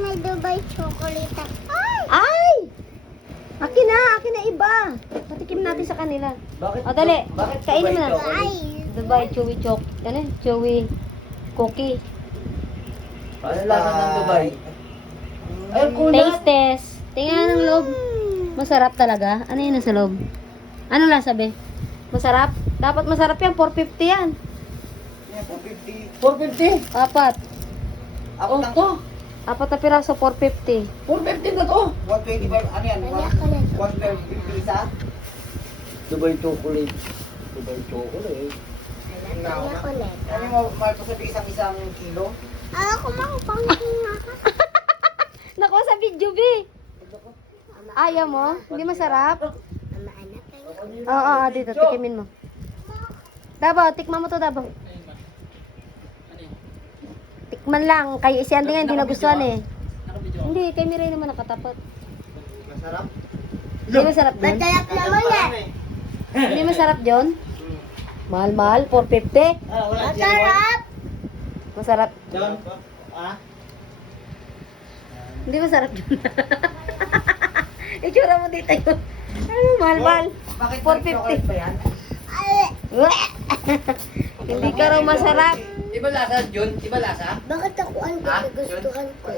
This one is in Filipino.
may Dubai chocolate. Ay! Akin na iba. Patikim natin sa kanila. Bakit? O, dali. Bakit Kainin mo na. Ay, Dubai chewy choc. Ano yun? Chewy cookie. Ano lasa ng Dubai? Ay, kunat. Taste test. Tingnan ng loob. Masarap talaga. Ano yun nasa loob? Ano lasa, be? Masarap? Dapat masarap yan. 450 yan. 450. Apat. Ako lang to. Apat na piraso, 450. 450 na to. 125, ano yan? Wala ko na to. 150 isa? Dubai chocolate. Dubai chocolate. chocolate. Ano mo, mahal pa sa isang kilo? Ako makapanghinga ka. Naku, sa video, be. Ayaw mo? Hindi masarap? Mamaanap tayo. Oo, dito. Tikimin mo. Dabaw, tikman mo to, Dabaw. Tikman lang. Kay si Andy nga, hindi nagustuhan eh. Hindi, kay Miray naman nakatapat. Masarap? Hindi masarap yun? Masarap naman yan. Hindi masarap yun? Mahal-mahal, 450. Masarap. Masarap. John? Ah? Hindi masarap yun. Itsura mo dito yun. Ano, mahal-mahal. Bakit 450. ba yan? Ay, Hindi ka raw masarap. Iba lasa, John? Iba lasa? bakit ako ang Ha? gustuhan ko?